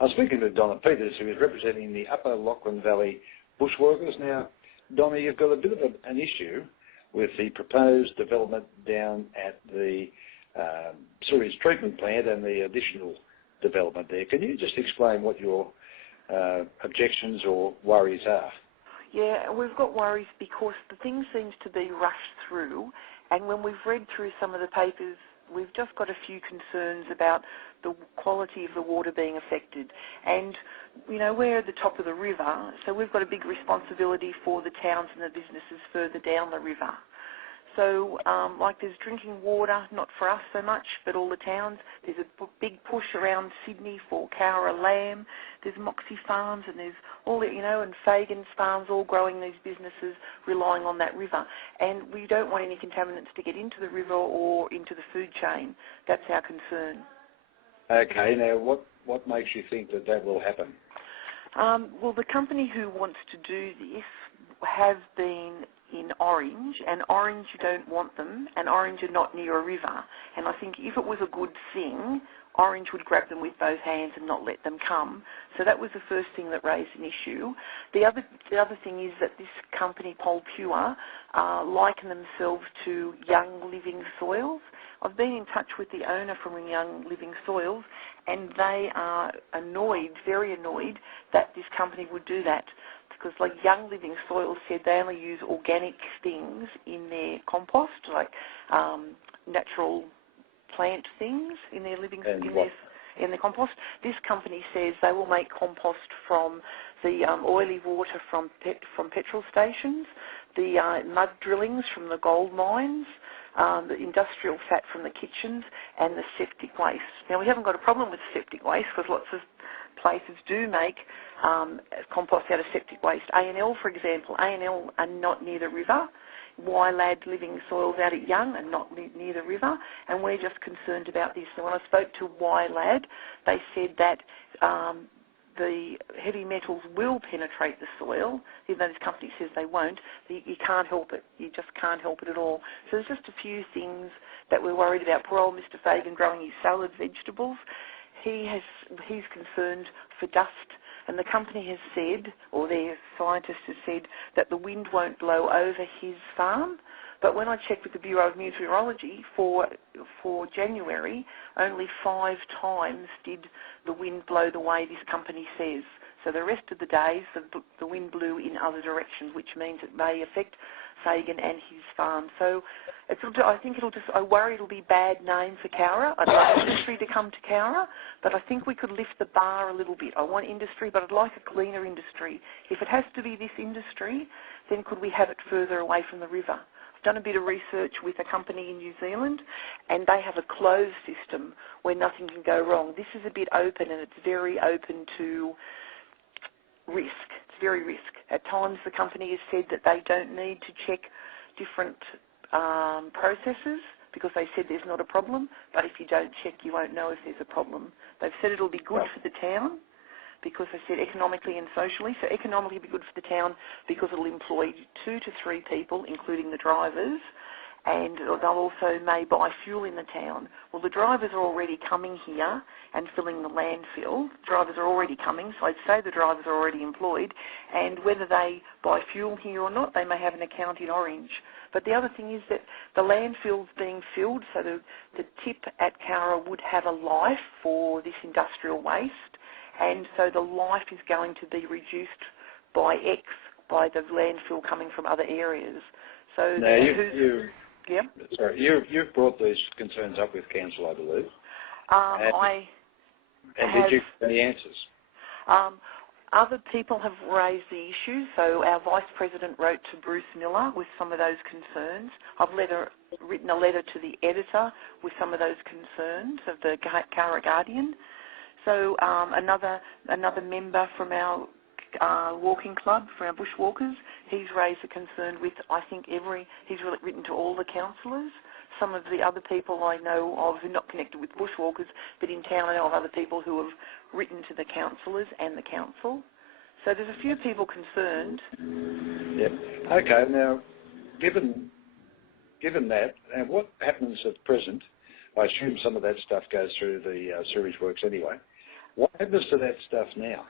I was speaking to Donna Peters, who is representing the Upper Lachlan Valley bushworkers. Now, Donna, you've got a bit of an issue with the proposed development down at the sewage treatment plant and the additional development there. Can you just explain what your objections or worries are? Yeah, we've got worries because the thing seems to be rushed through, and when we've read through some of the papers, we've just got a few concerns about the quality of the water being affected. And, you know, we're at the top of the river, so we've got a big responsibility for the towns and the businesses further down the river. So, like there's drinking water, not for us so much, but all the towns. There's a big push around Sydney for Cowra lamb. There's Moxie Farms and there's all the, you know, and Fagan's Farms, all growing these businesses relying on that river. And we don't want any contaminants to get into the river or into the food chain. That's our concern. Okay, now what makes you think that that will happen? Well, the company who wants to do this have been in Orange, and Orange you don't want them, and Orange are not near a river. And I think if it was a good thing, Orange would grab them with both hands and not let them come. So that was the first thing that raised an issue. The other thing is that this company, Polpure, liken themselves to Young Living Soils. I've been in touch with the owner from Young Living Soils, and they are annoyed, very annoyed, that this company would do that. Because like Young Living Soils said, they only use organic things in their compost, like natural plant things in their in the compost. This company says they will make compost from the oily water from petrol stations, the mud drillings from the gold mines, the industrial fat from the kitchens, and the septic waste. Now, we haven't got a problem with septic waste because lots of places do make compost out of septic waste. A&L, for example, A&L are not near the river. YLAD Living Soils out at Young are not near the river, and we're just concerned about this. And when I spoke to YLAD, they said that the heavy metals will penetrate the soil, even though this company says they won't. You can't help it. You just can't help it at all. So there's just a few things that we're worried about. Poor old Mr. Fagan growing his salad vegetables. He's concerned for dust, and the company has said, or their scientists have said, that the wind won't blow over his farm. But when I checked with the Bureau of Meteorology for January, only 5 times did the wind blow the way this company says. So the rest of the days, the wind blew in other directions, which means it may affect Fagan and his farm. So I worry it'll be bad name for Cowra. I'd like industry to come to Cowra, but I think we could lift the bar a little bit. I want industry, but I'd like a cleaner industry. If it has to be this industry, then could we have it further away from the river? I've done a bit of research with a company in New Zealand, and they have a closed system where nothing can go wrong. This is a bit open, and it's very open to risk. It's very risk. At times the company has said that they don't need to check different processes because they said there's not a problem, but if you don't check you won't know if there's a problem. They've said it'll be good for the town because they said economically and socially. So economically it'll be good for the town because it'll employ 2 to 3 people, including the drivers, and they'll also may buy fuel in the town. Well, the drivers are already coming here and filling the landfill. Drivers are already coming, so I'd say the drivers are already employed, and whether they buy fuel here or not, they may have an account in Orange. But the other thing is that the landfill's being filled, so the tip at Cowra would have a life for this industrial waste, and so the life is going to be reduced by X by the landfill coming from other areas. So now yeah. Sorry, you've brought these concerns up with council, I believe. Did you get any answers? Other people have raised the issue, so our Vice President wrote to Bruce Miller with some of those concerns. I've written a letter to the editor with some of those concerns of the Cowra Guardian. So another member from our walking club, for our bushwalkers, he's raised a concern with, I think, he's written to all the councillors. Some of the other people I know of who are not connected with bushwalkers, but in town I know of other people who have written to the councillors and the council. So there's a few people concerned. Yeah. Okay. Now, given that, and what happens at present? I assume some of that stuff goes through the sewage works anyway. What happens to that stuff now?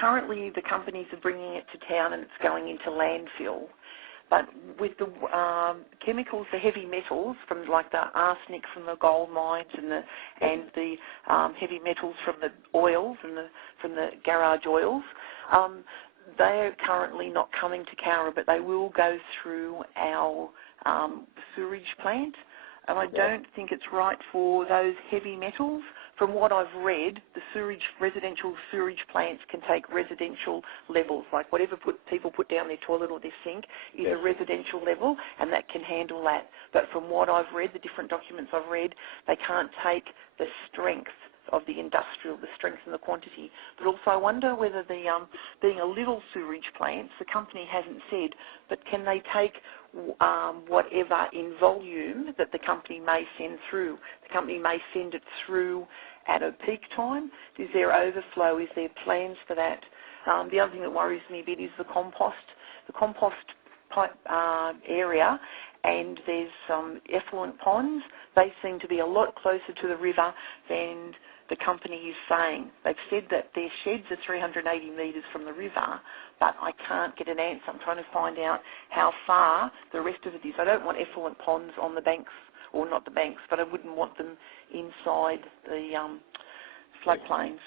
Currently, the companies are bringing it to town and it's going into landfill. But with the chemicals, the heavy metals from like the arsenic from the gold mines and the heavy metals from the oils and from the garage oils, they are currently not coming to Cowra, but they will go through our sewage plant. And I don't think it's right for those heavy metals. From what I've read, the residential sewage plants can take residential levels, like whatever people put down their toilet or their sink is a residential level, and that can handle that. But from what I've read, the different documents I've read, they can't take the strength of the industrial, the strength and the quantity. But also I wonder whether the being a little sewage plants, the company hasn't said, but can they take whatever in volume that the company may send through? The company may send it through at a peak time. Is there overflow? Is there plans for that? The other thing that worries me a bit is the compost. The compost pipe area, and there's some effluent ponds. They seem to be a lot closer to the river than the company is saying. They've said that their sheds are 380 metres from the river, but I can't get an answer. I'm trying to find out how far the rest of it is. I don't want effluent ponds on the banks, or not the banks, but I wouldn't want them inside the floodplains.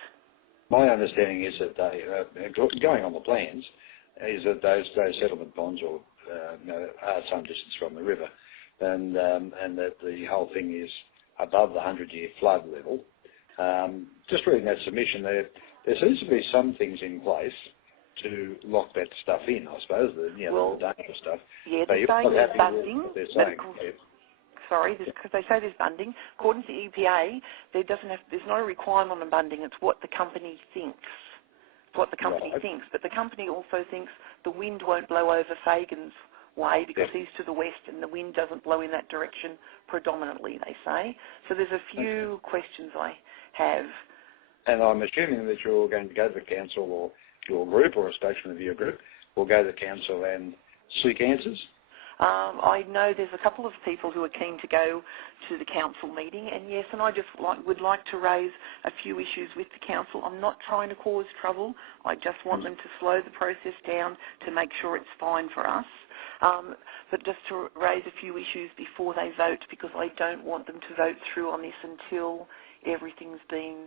My understanding is that they, going on the plans, is that those settlement ponds are some distance from the river, and that the whole thing is above the 100-year flood level. Just reading that submission, there seems to be some things in place to lock that stuff in, I suppose, the dangerous stuff. Yeah, they're saying there's bunding. Sorry, because they say there's bunding. According to the EPA, there's no requirement on bunding. It's what the company thinks. It's what the company thinks. But the company also thinks the wind won't blow over Fagan's way because he's to the west and the wind doesn't blow in that direction predominantly, they say. So there's a few questions I have. And I'm assuming that you're going to go to the council, or your group, or a spokesman of your group will go to the council and seek answers? I know there's a couple of people who are keen to go to the council meeting, and yes, and I just would like to raise a few issues with the council. I'm not trying to cause trouble. I just want them to slow the process down to make sure it's fine for us. But just to raise a few issues before they vote, because I don't want them to vote through on this until everything's been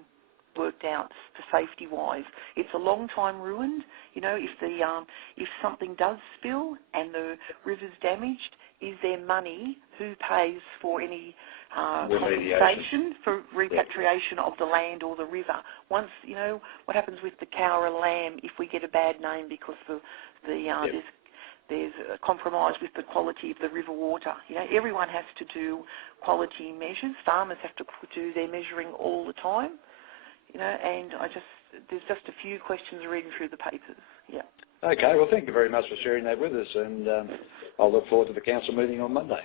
worked out for safety-wise. It's a long time ruined. You know, if something does spill and the river's damaged, is there money? Who pays for any compensation for repatriation of the land or the river? Once, you know, what happens with the Cowra lamb if we get a bad name because there's a compromise with the quality of the river water. You know, everyone has to do quality measures. Farmers have to do their measuring all the time. You know, and there's just a few questions reading through the papers. Yeah. Okay, well, thank you very much for sharing that with us, and I'll look forward to the council meeting on Monday.